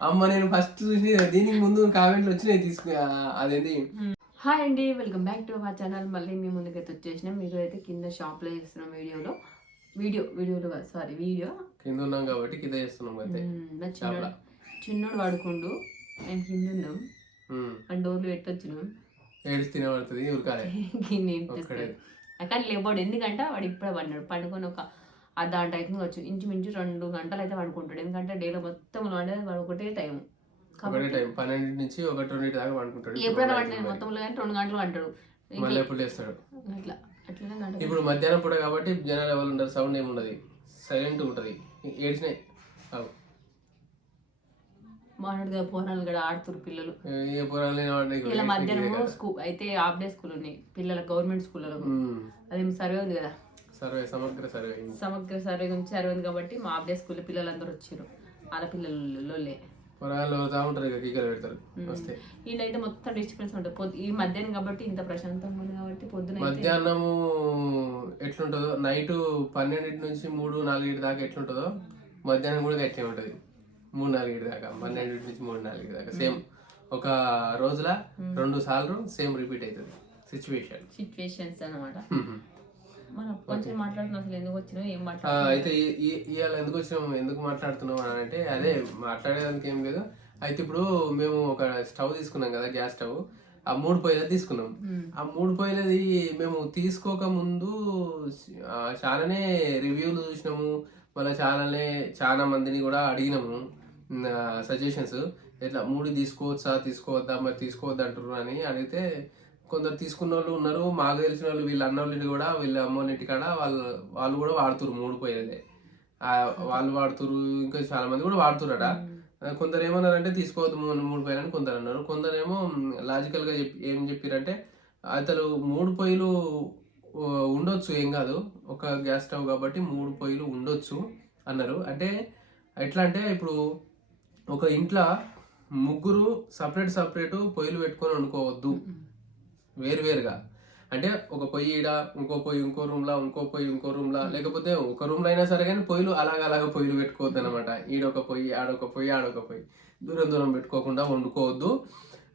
అమ్మ నేను ఫస్ట్ చూసి దీనికి ముందు కామెంట్లు వచ్చినాయి తీసుకు అదేంటి? హాయ్ అండి welcome back to our channel మళ్ళీ మీ ముందుకైతే వచ్చేసినాం. మీరు అయితే కింద షాప్లో చేస్తున్నాం వీడియోలో వీడియో వీడియోలో సారీ వీడియో. కింద ఉన్నాం కాబట్టి కింద చేస్తున్నాం చిన్నోడు చిన్నోడు వాడుకుండు. మేము కింద ఉన్నాం. ఆ డోర్లు పెట్టొచ్చినాం. ఏడిసి తినబడుతుంది ఉరకాలే. కానీ లేవాడు ఎందుకంటే వాడు ఇప్పుడే పడినాడు పండుకొని ఒక అర్ధ గంట అవుతుంది వచ్చు ఇంచుమించు రెండు గంటలు అయితే పడుకుంటాడు. ఎందుకంటే డేలో మొత్తం వాడేది వాడు ఒకటే టైం టైం పన్నెండు నుంచి ఒకటి రెండింటి దాకా పండుకుంటాడు. ఇప్పుడు ఎప్పుడైనా కానీ రెండు గంటలు అంటాడు మళ్ళీ ఎప్పుడు లేస్తాడు? అట్లా. అట్లనే గంట ఇప్పుడు మధ్యాహ్నం పూట కాబట్టి జనాలు ఎవరు ఉండరు. సౌండ్ ఏమి ఉండదు. సైలెంట్ ఉంటుంది. ఏడిచినాయి. మాట్లాడుగా పోరాలు కూడా ఆడుతురు పిల్లలు. ఏ ఇలా మధ్యాహ్నం. స్కూల్ అయితే హాఫ్ డే స్కూల్ ఉన్నాయి. పిల్లల గవర్నమెంట్ స్కూళ్ళకు ఉమ్. అది సర్వే ఉంది కదా? సర్వే సమగ్ర సర్వే. సమగ్ర సర్వే గురించి సర్వే ఉంది కాబట్టి మా డే స్కూల్ పిల్లలందరూ వచ్చారు. ఆడపిల్లలు పురాలు అవుతా ఉంటారు గీకలు పెడతారు. వస్తే. ఈయనైతే మొత్తం డిస్టర్బెన్స్ ఉంటుంది. పొద్దు ఈ మధ్యాహ్నం కాబట్టి ఇంత ప్రశాంతంగా ఉంది కాబట్టి పొద్దున అయితే మధ్యాహ్నము ఎట్లుంటుందో నైట్ పన్నెండింటి నుంచి మూడు నాలుగింటి దాకా ఎట్లుంటుందో మధ్యాహ్నం కూడా గట్టే ఉంటుంది. మూడు నాలుగింటి దాకా పన్నెండింటి నుంచి మూడు నాలుగింటి దాకా. సేమ్ ఒక రోజుల రెండు సార్లు సేమ్ రిపీట్ అవుతుంది సిచ్యువేషన్. సిచ్యువేషన్స్ అనమాట మనం కొంచెం మాట్లాడుతున్నాం అసలు ఎందుకు వచ్చినావు ఏం మాట్లాడుతున్నాం అయితే ఇవాళ ఎందుకు వచ్చినాము ఎందుకు మాట్లాడుతున్నాం అని అంటే అదే మాట్లాడేదానికి ఏం లేదు. అయితే ఇప్పుడు మేము ఒక స్టవ్ తీసుకున్నాం కదా గ్యాస్ స్టవ్. ఆ మూడు పొయ్యిలది తీసుకున్నాం. ఆ మూడు పొయ్యిలది మేము తీసుకోక ముందు చాలానే రివ్యూలు చూసినాము. మళ్ళీ చాలానే చాలా మందిని కూడా అడిగినాము సజెషన్స్ ఇట్లా మూడు తీసుకోవచ్చా తీసుకోవద్దా మరి తీసుకోవద్దు అంటారు అని అడిగితే కొందరు తీసుకున్న వాళ్ళు ఉన్నారు మాకు తెలిసిన వాళ్ళు వీళ్ళ అన్న వాళ్ళ ఇంటి కూడా వీళ్ళ అమ్మ వాళ్ళ ఇంటి కాడ వాళ్ళు వాళ్ళు కూడా వాడుతురు మూడు పొయ్యిలదే ఆ, వాళ్ళు వాడుతురు ఇంకా చాలా మంది కూడా వాడుతురట కొందరు ఏమన్నారంటే తీసుకోవద్దు మూడు మూడు పొయ్యిలు అని కొందరు అన్నారు. కొందరేమో లాజికల్గా చెప్పి ఏం చెప్పారంటే అసలు మూడు పొయ్యిలు ఉండొచ్చు ఏం కాదు. ఒక గ్యాస్ స్టవ్ కాబట్టి మూడు పొయ్యిలు ఉండొచ్చు అన్నారు. అంటే ఎట్లా అంటే ఇప్పుడు ఒక ఇంట్లో ముగ్గురు సపరేట్ సపరేట్ పొయ్యిలు పెట్టుకొని వండుకోవద్దు. వేరు వేరుగా అంటే ఒక పొయ్యి ఈడ ఇంకో పొయ్యి ఇంకో రూమ్ లా ఇంకో పొయ్యి ఇంకో రూమ్ లా లేకపోతే ఒక రూమ్లో అయినా సరే కానీ పొయ్యిలు అలాగ అలాగ పొయ్యిలు పెట్టుకోవద్దు అనమాట ఈడొక పొయ్యి ఆడొక పొయ్యి ఆడొక పొయ్యి. దూరం దూరం పెట్టుకోకుండా వండుకోవద్దు.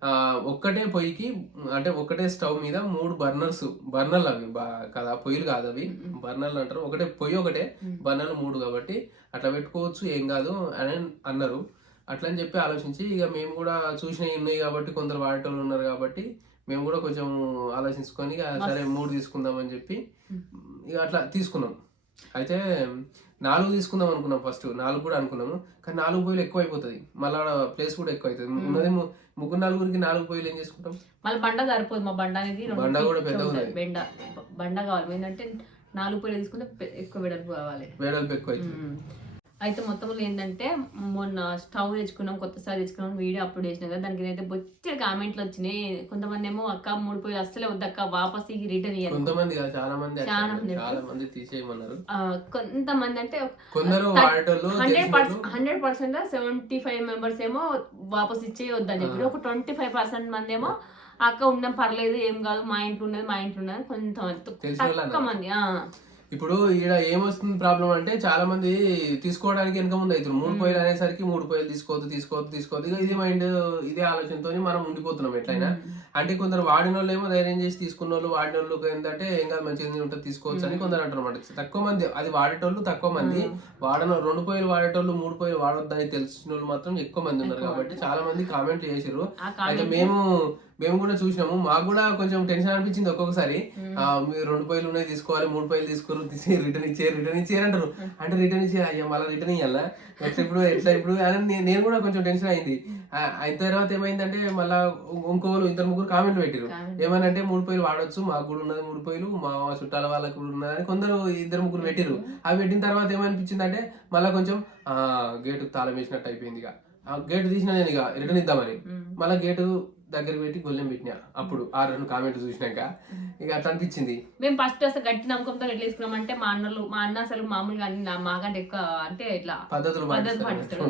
ఆ, ఒక్కటే పొయ్యికి అంటే ఒకటే స్టవ్ మీద మూడు బర్నర్స్ బర్నర్లు అవి కదా పొయ్యిలు కాదు అవి. బర్నర్లు అంటారు. ఒకటే పొయ్యి ఒకటే బర్నర్లు మూడు కాబట్టి అట్లా పెట్టుకోవచ్చు ఏం కాదు అని అన్నారు. అట్లా అని చెప్పి ఆలోచించి ఇక మేము కూడా చూసినవి ఉన్నాయి కాబట్టి కొందరు వాడేటోళ్ళు ఉన్నారు కాబట్టి మేము కూడా కొంచెం ఆలోచించుకొని సరే మూడు తీసుకుందాం అని చెప్పి ఇక అట్లా తీసుకున్నాం. అయితే నాలుగు తీసుకుందాం అనుకున్నాం ఫస్ట్ నాలుగు కూడా అనుకున్నాము. కానీ నాలుగు పొయ్యిలు ఎక్కువ అయిపోతుంది మళ్ళీ ప్లేస్ కూడా ఎక్కువ అవుతుంది ఉన్నది ముగ్గురు నలుగురికి నాలుగు పొయ్యిలు ఏం చేసుకుంటాం? మళ్ళీ బండ సరిపోదు. మా బండ అనేది బండ కూడా. ఉంది. బెండ బండ కావాలి. ఏంటంటే నాలుగు పొయ్యిలు తీసుకుంటే ఎక్కువ వెడల్పు కావాలి. వేడల్పు ఎక్కువ అవుతుంది. అయితే మొత్తంలో ఏంటంటే మొన్న స్టవ్ తెచ్చుకున్నాం కొత్త స్టవ్ తెచ్చుకున్నాం వీడియో అప్లోడ్ చేసినాం కదా దానికి అయితే బొచ్చే కామెంట్లు వచ్చినాయి కొంతమంది ఏమో అక్క మూడు పొయ్యిలు అస్సలే వద్దక్క వాపస్ రిటర్న్ కొంతమంది చాలా మంది చాలా. మంది. తీసేయమన్నారు కొంతమంది అంటే hundred percent hundred percent seventy five members ఏమో వాపస్ ఇచ్చేయొద్దు అని చెప్పి ఒక ట్వంటీ ఫైవ్ పర్సెంట్ మంది ఏమో అక్క ఉండడం పర్లేదు ఏం కాదు మా ఇంట్లో ఉన్నది మా ఇంట్లో ఉన్నది కొంతమంది తక్కువ. మంది ఆ. ఇప్పుడు ఈడ ఏమొస్తుంది ప్రాబ్లం అంటే చాలా మంది తీసుకోవడానికి వెనక ముందు అవుతారు. మూడు పొయ్యిలు అనేసరికి మూడు పొయ్యిలు తీసుకోవద్దు తీసుకోవద్దు తీసుకోవద్దు. ఇక ఇది మైండ్ ఇదే ఆలోచనతో మనం ఉండిపోతున్నాం ఎట్లయినా. అంటే కొందరు వాడిన వాళ్ళు ఏమో ధైర్యం చేసి తీసుకున్న వాళ్ళు వాడిన వాళ్ళు ఏంటంటే ఏం కాదు మంచిగా ఉంటుంది తీసుకోవచ్చు అని కొందరు అంటారు అనమాట తక్కువ మంది అది వాడేటోళ్ళు తక్కువ మంది. వాడన రెండు పొయ్యిలు వాడేటోళ్ళు మూడు పొయ్యిలు వాడొద్దని తెలిసిన వాళ్ళు మాత్రం ఎక్కువ మంది ఉన్నారు కాబట్టి చాలా మంది కామెంట్లు చేసిర్రు. ఆ అయితే మేము మేము కూడా చూసినాము. మాకు కూడా కొంచెం టెన్షన్ అనిపించింది ఒక్కొక్కసారి. మీరు రెండు పైలు ఉన్నాయి తీసుకోవాలి మూడు పైలు తీసుకోరు తీసి రిటర్న్ ఇచ్చే రిటర్న్ ఇచ్చేయరు అంటారు. అంటే రిటర్న్ ఇచ్చే అయ్యా మళ్ళీ రిటర్న్ ఇవ్వాలా నెక్స్ట్ ఇప్పుడు ఎట్లా ఇప్పుడు? అని నేను కూడా కొంచెం టెన్షన్ అయింది. అయిన తర్వాత ఏమైందంటే మళ్ళా ఇంకోళ్ళు ఇద్దరు ముగ్గురు కామెంట్లు పెట్టారు. ఏమనంటే మూడు పొయ్యిలు వాడొచ్చు మాకు కూడా ఉన్నది మూడు పొయ్యిలు మా చుట్టాల వాళ్ళకి కూడా ఉన్నదని కొందరు ఇద్దరు ముగ్గురు పెట్టిరు అవి పెట్టిన తర్వాత ఏమనిపించింది అంటే మళ్ళీ కొంచెం గేటు తాళం వేసినట్టు అయిపోయింది ఇక. ఆ గేటు తీసిన నేను ఇక రిటర్న్ ఇద్దామని. మళ్ళీ గేటు దగ్గర పెట్టి గొల్లెం పెట్టినా. అప్పుడు ఆ రెండు కామెంట్ చూసినాక ఇక అట్లా అనిపించింది. మేము ఫస్ట్ అసలు గట్టి నమ్మకంతో ఎట్లా తీసుకున్నాం అంటే మా అన్నలు మా అన్న అసలు మామూలుగా అన్ని నా- మాకంటే ఎక్కువ అంటే ఇట్లా పద్ధతులు పద్ధతి. పాటిస్తాడు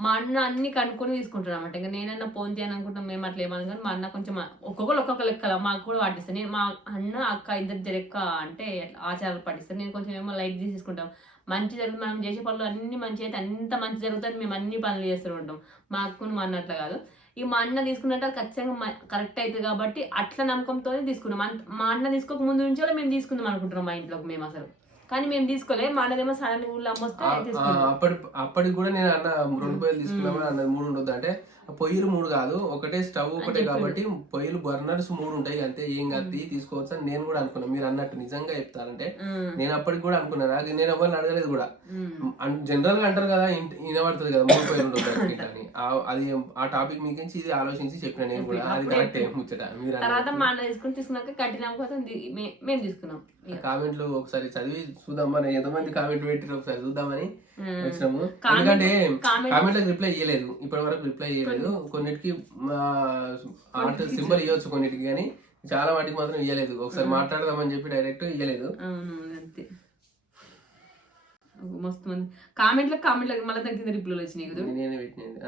మా అన్న అన్ని కనుక్కొని తీసుకుంటాడు అనమాట ఇంకా నేనన్నా ఫోన్ చేయను అనుకుంటాం మేము అట్లా ఏమని కానీ మా అన్న కొంచెం ఒక్కొక్కరు ఒక్కొక్క లెక్కల. మాకు కూడా పాటిస్తాను నేను మా అన్న అక్క ఇద్దరు జరెక్క అంటే అట్లా ఆచారాలు పాటిస్తాను నేను కొంచెం ఏమో లైట్ తీసుకుంటాం. మంచి జరుగుతుంది. మనం చేసే పనులు అన్ని మంచి అయితే అంత మంచి జరుగుతుంది మేము అన్ని పనులు చేస్తూ ఉంటాం. మా అక్కను మా అన్న అట్లా కాదు. ఈ మా అన్న తీసుకున్నట్టు అది ఖచ్చితంగా కరెక్ట్ అవుతుంది కాబట్టి అట్లా నమ్మకంతోనే తీసుకున్నాం. మా అన్న తీసుకోక ముందు నుంచో మేము తీసుకుందాం అనుకుంటున్నాం మా ఇంట్లోకి మేము అసలు. కానీ మేము తీసుకోలే మా అన్నదేమో సడన్ ఊళ్ళో అమ్మొస్తే అప్పటి అప్పటికి కూడా నేను అన్న రెండు పొయ్యిలు తీసుకున్నామని అన్నది మూడు ఉండొద్దు అంటే పొయ్యిలు మూడు కాదు ఒకటే స్టవ్ ఒకటే. కాబట్టి పొయ్యిలు బర్నర్స్ మూడు ఉంటాయి అంతే ఏం కాదు తీసుకోవచ్చు అని నేను కూడా అనుకున్నాను మీరు అన్నట్టు నిజంగా చెప్తారంటే నేను అప్పటికి కూడా అనుకున్నాను అది నేను ఎవరిని అడగలేదు కూడా. జనరల్గా అంటారు కదా వినబడుతుంది కదా మూడు పొయ్యిలు ఉండొద్దు ఇట్లా అని. అది ఆ టాపిక్ మీకు ఇది ఆలోచించి చెప్పిన నేను కూడా. అది కరెక్టే ముచ్చట మీరు తర్వాత మా అన్న తీసుకుని తీసుకున్నాక కట్టిన కోసం మేము తీసుకున్నాం. కామెంట్లు ఒకసారి చదివి చూద్దామని ఎంతమంది కామెంట్ పెట్టారు ఒకసారి చూద్దామని ఉమ్. వచ్చినాము. ఎందుకంటే కామెంట్లకు రిప్లై ఇవ్వలేదు ఇప్పటి వరకు రిప్లై ఇవ్వలేదు కొన్నిటికి ఆర్ట్ సింబల్ ఇవ్వచ్చు కొన్నిటికి కానీ చాలా వాటికి మాత్రం ఇవ్వలేదు ఒకసారి మాట్లాడదామని చెప్పి డైరెక్ట్ ఇవ్వలేదు మస్తు మంది. కామెంట్లకు కామెంట్లకు మళ్ళీ దాని కింద రిప్లైలు వచ్చినాయి కదా. నేనే పెట్టినది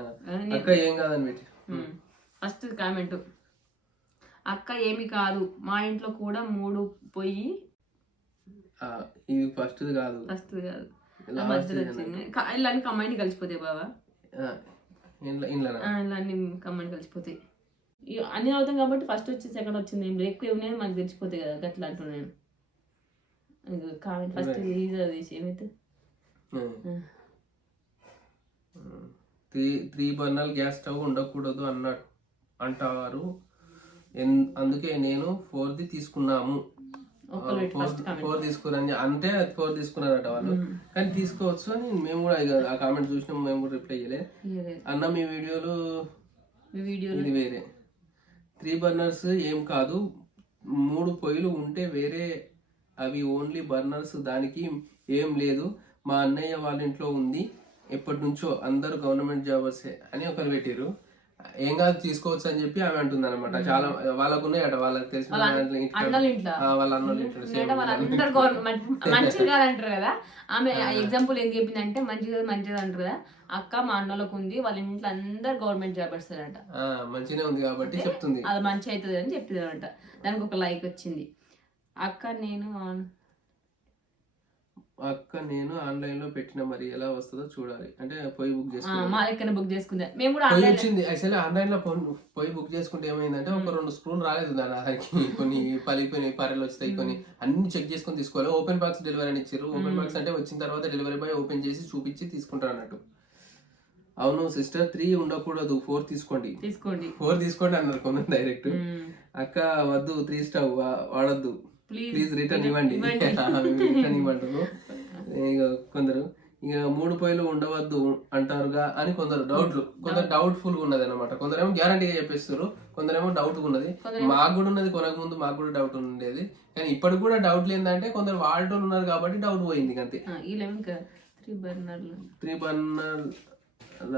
అక్క ఏం కాదని పెట్టి. ఫస్ట్ కామెంట్ అక్క ఏమి కాదు. మా ఇంట్లో కూడా మూడు పొయ్యి ఇది ఫస్ట్ కాదు. ఫస్ట్ కాదు. ఇలా అన్ని కమాండ్ కలిసిపోతాయి బాబా ఇలా అన్ని కమాండ్ కలిసిపోతాయి. అన్ని అవుతాం కాబట్టి ఫస్ట్ వచ్చి సెకండ్ వచ్చింది ఏం ఎక్కువ ఉన్నాయి మనకు తెలిసిపోతాయి కదా. గట్లా అంటున్నాను కామెంట్ ఫస్ట్ ఇది అది ఏమైతే? Three three burner gas stove ఉండకూడదు అన్న అంటారు. అందుకే నేను ఫోర్ది తీసుకున్నాము. ఫోర్ తీసుకురని అంటే ఫోర్ తీసుకున్నారట వాళ్ళు. కానీ తీసుకోవచ్చు అని మేము కూడా ఆ కామెంట్ చూసినాం మేము కూడా రిప్లై చేయలేదు. అన్న మీ వీడియోలు ఇది వేరే. త్రీ బర్నర్స్ ఏం కాదు. మూడు పొయ్యిలు ఉంటే వేరే. అవి ఓన్లీ బర్నర్స్ దానికి ఏం లేదు. మా అన్నయ్య వాళ్ళ ఇంట్లో ఉంది. ఎప్పటి నుంచో అందరూ గవర్నమెంట్ జాబర్సే అని ఒకరు పెట్టారు ఏం కాదు తీసుకోవచ్చు అని చెప్పి ఆమె అంటుంది అనమాట చాలా వాళ్ళకు ఉన్నాయట వాళ్ళకి తెలిసిన వాళ్ళ అన్నోళ్ళ మంచిది కాదంటారు కదా. ఆమె ఎగ్జాంపుల్ ఏం చెప్పిందంటే మంచిది మంచిది అంటారు కదా. అక్క మా అన్నలకు ఉంది వాళ్ళ ఇంట్లో అందరు గవర్నమెంట్ జాబ్ వస్తారంట ఆ, మంచిగానే ఉంది కాబట్టి చెప్తుంది. అది మంచి అవుతుంది అని చెప్పింది అనమాట దానికి ఒక లైక్ వచ్చింది. అక్క నేను అక్క నేను ఆన్లైన్లో పెట్టిన మరి ఎలా వస్తుందో చూడాలి. అంటే పొయ్యి బుక్ ఆ, చేసుకున్నాను మా లెక్కన బుక్ చేసుకుందా? మేము కూడా పొయ్యి ఆన్లైన్ వచ్చింది. యాక్చువల్లీ ఆన్లైన్లో పొన్- పొయ్యి బుక్ చేసుకుంటే ఏమైందంటే ఒక రెండు స్క్రూలు రాలేదు దాని కొన్ని పలిపోయినాయి పర్రెలు వస్తాయి కొన్ని. అన్ని చెక్ చేసుకొని తీసుకోవాలి. ఓపెన్ బాక్స్ డెలివరీ అని ఇచ్చారు ఓపెన్ బాక్స్ అంటే వచ్చిన తర్వాత డెలివరీ బాయ్ ఓపెన్ చేసి చూపించి తీసుకుంటారు అన్నట్టు. అవును సిస్టర్ త్రీ ఉండకూడదు. ఫోర్ తీసుకోండి. తీసుకోండి. ఫోర్ తీసుకోండి అన్నారు కొందరు డైరెక్ట్ అక్క వద్దు త్రీ స్టవ్ వాడొద్దు. ప్లీజ్ ప్లీజ్ రిటర్న్ ఇవ్వండి. రిటర్న్ ఇవ్వమంటారు ఇక కొందరు ఇక మూడు పొయ్యిలు ఉండవద్దు అంటారుగా అని కొందరు డౌట్లు. కొందరు డౌట్ఫుల్ ఉన్నది అనమాట కొందరేమో గ్యారంటీగా చెప్పేస్తారు కొందరేమో డౌట్ ఉన్నది. మాకు కూడా ఉన్నది కొనక ముందు మాకు కూడా డౌట్ ఉండేది. కానీ ఇప్పటికి కూడా డౌట్ ఏంటంటే కొందరు వాడటం ఉన్నారు కాబట్టి డౌట్ పోయింది అంతే. త్రీ బర్నర్లు. త్రీ బర్నర్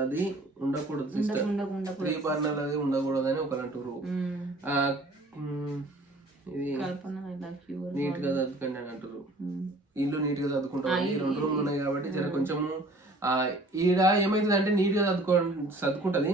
అది ఉండకూడదు. త్రీ బర్నర్ అది ఉండకూడదు అని ఒకరు అంటారు ఇది నీట్గా చదువుకోండి అని అంటారు. ఇల్లు నీట్గా చదువుకుంటాం ఈ రెండు రూమ్లు ఉన్నాయి కాబట్టి జర కొంచెము ఆ, ఈడ ఏమైతుంది అంటే నీట్గా చదువుకో చదువుకుంటది.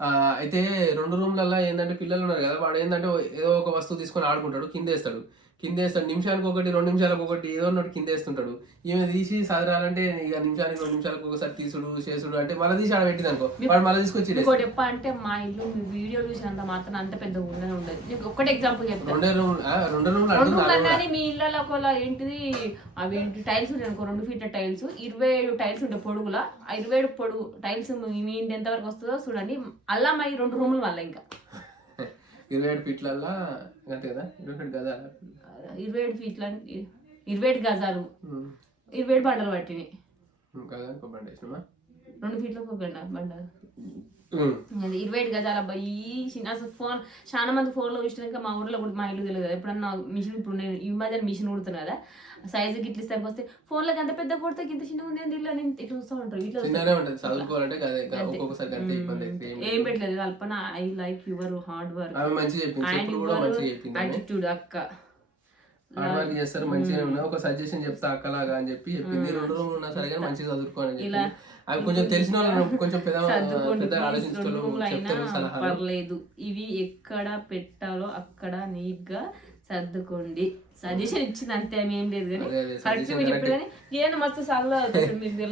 ఆ, అయితే రెండు రూమ్లల్లో ఏంటంటే పిల్లలు ఉన్నారు కదా వాడు ఏంటంటే ఏదో ఒక వస్తువు తీసుకొని ఆడుకుంటాడు కింద వేస్తాడు. కింద వేస్తాడు నిమిషానికి ఒకటి రెండు నిమిషాలకు ఒకటి ఏదో ఒకటి కింద వేస్తుంటాడు ఈమె తీసి చదరాలంటే ఇక నిమిషానికి రెండు నిమిషాలకు ఒకసారి తీసుడు చేసుడు అంటే మళ్ళీ తీసి ఆడ పెట్టింది అనుకో వాడు మళ్ళీ తీసుకొచ్చి ఇంకోటి చెప్ప అంటే మా ఇల్లు వీడియో చూసినంత మాత్రం అంత పెద్ద ఉండనే ఉండదు. నీకు ఒకటి ఎగ్జాంపుల్ చెప్తాను రెండే రూమ్ రెండు కానీ మీ ఇళ్ళలో ఒకవేళ ఏంటిది? అవి ఏంటి? టైల్స్ ఉంటాయి అనుకో రెండు ఫీట్ల టైల్స్ ఇరవై ఏడు టైల్స్ ఉంటాయి పొడుగుల. ఆ ఇరవై ఏడు పొడుగు టైల్స్ మీ ఇంటి ఎంత వరకు వస్తుందో చూడండి. అలా మా రెండు రూములు మళ్ళీ ఇంకా. ఇరవై ఏడు ఫీట్లల్లా అంతే కదా? ఇరవై ఏడు కదా ఇరవై ఏడు ఫీట్ల ఇరవై ఏడు గజాలు. ఇరవై ఏడు బండలు పట్టినాయి. రెండు ఫీట్లకు ఒక గంట బండ. అది ఇరవై ఏడు గజాల అబ్బాయి అసలు ఫోన్ చాలా మంది ఫోన్లో చూసినాక మా ఊర్లో కూడా మా ఇల్లు తెలియదు. ఎప్పుడన్నా మిషన్ ఇప్పుడు నేను ఈ మధ్య మిషన్ కుడుతున్నా కదా సైజు గిట్ల ఇస్తానికి వస్తే ఫోన్లోకి అంత పెద్ద కొడితే ఇంత చిన్న ఉంది ఇల్లు అని ఇట్లా చూస్తూ ఉంటారు. ఇట్లా ఏం పెట్టలేదు Kalpana I like your hard work. And your. Attitude అక్క. వర్క్ చేస్తారు మంచిగా ఉన్నా ఒక సజెషన్ చెప్తా అక్కలాగా అని చెప్పి చెప్పింది. రెండు రూమ్ ఉన్నా సరే కానీ మంచిగా చదువుకోని అని చెప్పి. అవి కొంచెం తెలిసిన వాళ్ళు కొంచెం పెద్ద. ఆలోచించుకోవాలి పర్లేదు. ఇవి ఎక్కడ పెట్టాలో అక్కడ నీట్గా సర్దుకోండి. సజెషన్ ఇచ్చింది అంతే ఏం లేదు కానీ అదే అదే కరెక్ట్ suggestion మీరు correct. చెప్పారు కానీ నేను మస్తు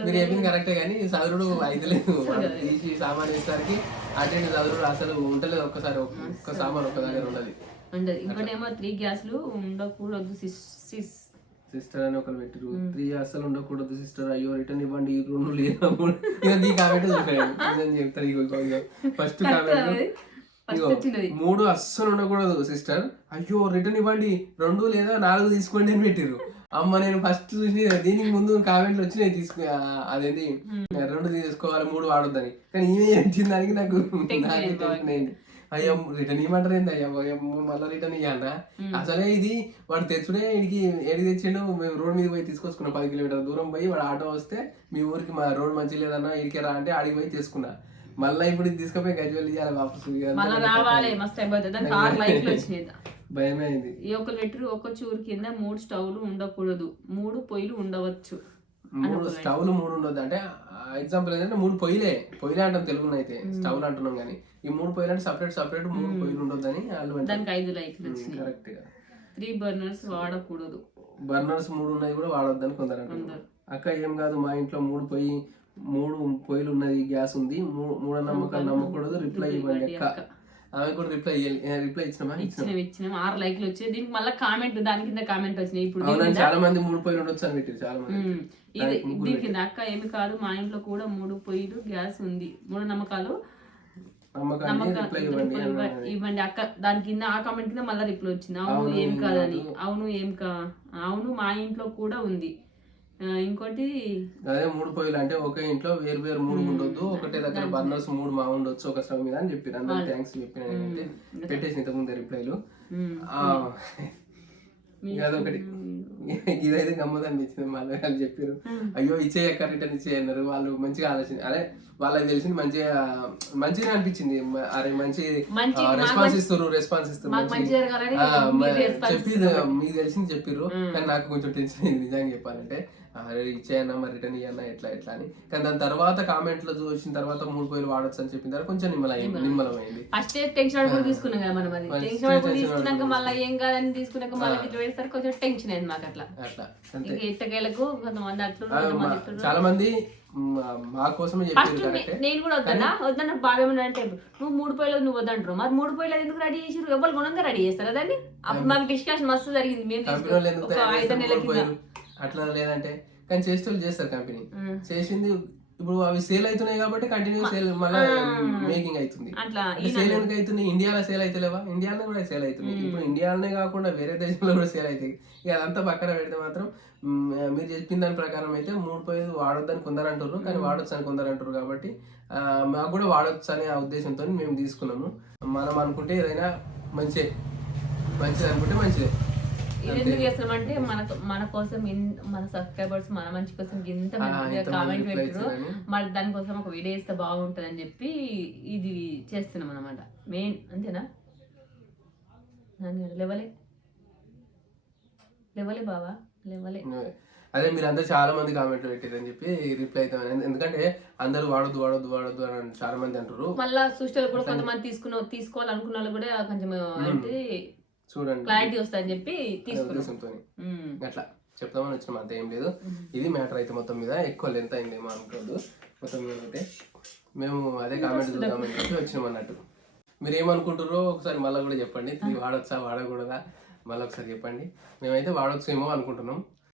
మీరు చెప్పింది కరెక్టే కానీ చదువుడు అయితే లేదు. తీసి సామాన్ వేసరికి అటెండ్ చదువుడు అసలు ఉంటలేదు ఒక్కసారి ఒక్క సామాన్ ఒక్క దగ్గర ఉండదు ఉండదు. ఇంకోటి ఏమో త్రీ గ్యాస్లు ఉండకూడదు సిస్ సిస్ సిస్టర్ అని ఒకరు పెట్టిరు. త్రీ అసలు ఉండకూడదు సిస్టర్. అయ్యో రిటర్న్ ఇవ్వండి ఈ రెండు లేదా కామెంట్ చెప్తాను ఇగో ఫస్ట్ కామెంట్ మూడు అస్సలు ఉండకూడదు సిస్టర్. అయ్యో రిటర్న్ ఇవ్వండి రెండు లేదా నాలుగు తీసుకోండి అని పెట్టిర్రు అమ్మ నేను ఫస్ట్ చూసి దీనికి ముందు కామెంట్లు వచ్చినాయి తీసుకు అదేంటి? రెండు తీసుకోవాలి మూడు వాడొద్దని. కానీ ఈమె దానికి నాకు అయ్యో రిటర్న్ ఇవ్వమంటారు ఏంటి అయ్యా మళ్ళీ రిటర్న్ ఇవ్వన్నా అసలే ఇది వాడు తెచ్చుడే ఇడికి ఏడికి తెచ్చిండు? మేము రోడ్ మీద పోయి తీసుకొచ్చుకున్నాం పది కిలోమీటర్ దూరం పోయి వాడు ఆటో వస్తే మీ ఊరికి మా రోడ్ మంచి లేదన్నా ఇడికి రా అంటే ఆడికి పోయి తీసుకున్నా. మళ్ళీ ఇప్పుడు తీసుకుపోయి గజ్వెల్ ఇవ్వాలి వాపస్ ఇవ్వాలి. భయమే. అయింది ఈ ఒక లెటర్ ఒక చూరు కింద మూడు స్టవ్లు ఉండకూడదు. మూడు పొయ్యిలు ఉండవచ్చు. మూడు స్టవ్లు మూడు ఉండొద్దు. అంటే ఎగ్జాంపుల్ ఏంటంటే మూడు పొయ్యిలే. పొయ్యిలే అంటాం తెలుగులో అయితే. స్టవ్లు అంటున్నాం కానీ. ఈ మూడు పొయ్యిలు అంటే సపరేట్ సపరేట్ మూడు పొయ్యిలు ఉండొద్దని వాళ్ళు దానికి ఐదు లైట్లు కరెక్ట్ త్రీ బర్నర్స్ వాడకూడదు. బర్నర్స్ మూడు ఉన్నాయి కూడా వాడొద్దని కొందరు అక్క ఏం కాదు మా ఇంట్లో మూడు పొయ్యి మూడు పొయ్యిలు ఉన్నది గ్యాస్ ఉంది. మూ- మూఢ నమ్మకాలు నమ్మకూడదు. రిప్లై ఇవ్వండి అక్క. ఆమె కూడా రిప్లై రిప్లై ఇచ్చినామా ఇచ్చినాం ఇచ్చినాం. ఆరు లైట్లు వచ్చాయి. దీనికి మళ్ళీ కామెంట్ దాని కింద కామెంట్ వచ్చినాయి ఇప్పుడు చాలా మంది మూడు పొయ్యిలు ఉండొచ్చు అని పెట్టారు చాలా మంది. ఇది దీని కింద అక్క ఏమి కాదు మా ఇంట్లో కూడా మూడు పొయ్యిలు గ్యాస్ ఉంది. మూడు నమ్మకాలు. ఇవ్వండి అక్క. దాని కింద ఆ కామెంట్ కింద మళ్ళీ రిప్లై వచ్చింది. అవును ఏం కాదని అవును ఏం కా అవును మా ఇంట్లో కూడా ఉంది. ఇంకోటి అదే మూడు పొయ్యిలు అంటే ఒకే ఇంట్లో వేరు వేరు మూడు ఉండొద్దు ఒకటే దగ్గర బర్నర్స్ మూడు మా ఉండొచ్చు ఒక స్టవ్ మీద అని అందరూ థ్యాంక్స్ చెప్పిన నేనైతే. పెట్టేసి ఇంతకుముందే రిప్లైలు. అదొకటి. ఇదైతే గమ్మత్ అనిపించింది మళ్ళీ వాళ్ళు చెప్పారు అయ్యో ఇచ్చే ఎక్కడ రిటర్న్ ఇచ్చే అన్నారు. వాళ్ళు మంచిగా ఆలోచన అరే వాళ్ళకి తెలిసింది మంచిగా మంచిగా అనిపించింది. అరే మంచి రెస్పాన్స్ ఇస్తారు రెస్పాన్స్ ఇస్తారు చెప్పి మీకు తెలిసింది చెప్పిర్రు. కానీ నాకు కొంచెం టెన్షన్ అయింది నిజంగా చెప్పాలంటే. అరే ఇచ్చేయన్నా మరి రిటర్న్ ఇయ్యన్నా ఎట్లా ఎట్లా అని. కానీ దాని తర్వాత కామెంట్లో చూసిన తర్వాత మూడు పోయిలు వాడొచ్చు అని చెప్పిన తర్వాత కొంచెం నిమ్మలం. నిమ్మలం అయింది ఫస్ట్ టెన్షన్ అడుగులు తీసుకున్నాం కదా మనం అది టెన్షన్ తీసుకున్నాక మళ్ళీ ఏం కాదని తీసుకున్నాక మళ్ళీ ఇట్లా కొంచెం టెన్షన్ అయింది మాకు అట్లా. అట్లా అంతే. ఇక ఇట్టకేలకు కొంతమంది అట్లు చాలా మంది మా- కోసమే ఫస్ట్ నేను కూడా వద్దన్నా? వద్దన్న బాగా ఏమన్నా అంటే నువ్వు మూడు పోయిలు నువ్వు వద్దంటారు. మరి మూడు పోయిలు ఎందుకు రెడీ చేసి ఎవరు గుణంగా రెడీ చేస్తారా దాన్ని? అప్పుడు మాకు డిస్కషన్ మస్తు జరిగింది. మేము ఐదు నెలల? అట్లా లేదంటే. కానీ చేసేటోళ్ళు చేస్తారు కంపెనీ. చేసింది ఇప్పుడు అవి సేల్ అవుతున్నాయి కాబట్టి కంటిన్యూ సేల్ మళ్ళీ మేకింగ్ అవుతుంది. సేల్ ఎందుకు అవుతుంది? ఇండియాలో సేల్ అవుతలేవా ఇండియాలో కూడా సేల్ అవుతుంది. ఇప్పుడు ఇండియాలోనే కాకుండా వేరే దేశంలో కూడా సేల్ అవుతాయి. ఇక అదంతా పక్కన పెడితే మాత్రం మీరు చెప్పిన దాని ప్రకారం అయితే మూడు పోయి వాడొద్దని కొందరు అంటారు కానీ వాడొచ్చు అని కొందరు అంటారు కాబట్టి మాకు కూడా వాడొచ్చు అనే ఆ ఉద్దేశంతో మేము తీసుకున్నాము. మనం అనుకుంటే ఏదైనా మంచి మంచిది అనుకుంటే మంచిదే. ఎందుకు చేస్తున్నామంటే మన మన కోసం మన సబ్స్క్రైబర్స్ మన మంచి కోసం ఇంత మంచిగా కామెంట్ పెట్టారు. మరి దానికోసం ఒక వీడియో ఇస్తే బాగుంటుంది అని చెప్పి ఇది చేస్తున్నాం అనమాట మెయిన్ అంతేనా? లెవలే. లెవలే బావా లెవలే. అదే మీరు అందరు చాలా మంది కామెంట్ పెట్టారని చెప్పి రిప్లై అవుతామని ఎందుకంటే అందరూ వాడొద్దు వాడొద్దు వాడొద్దు అని చాలా మంది అంటారు మళ్ళా సృష్టిలో కూడా కొంతమంది తీసుకున్న తీసుకోవాలనుకున్న వాళ్ళు కూడా కొంచెం అంటే చూడండి. క్లారిటీ వస్తుందని చెప్పి తీసుకున్నాం. అట్లా చెప్తామని వచ్చినాం అంత ఏం లేదు. ఇది మ్యాటర్ అయితే మొత్తం మీద ఎక్కువ లెంత్ అయిందేమో అనుకోదు మొత్తం మీద అయితే మేము అదే కామెంట్ చూద్దామని చెప్పి వచ్చినాం అన్నట్టు. మీరు ఏమనుకుంటారో ఒకసారి మళ్ళీ కూడా చెప్పండి. వాడొచ్చా వాడకూడదా? మళ్ళీ ఒకసారి చెప్పండి. మేమైతే వాడొచ్చేమో అనుకుంటున్నాం.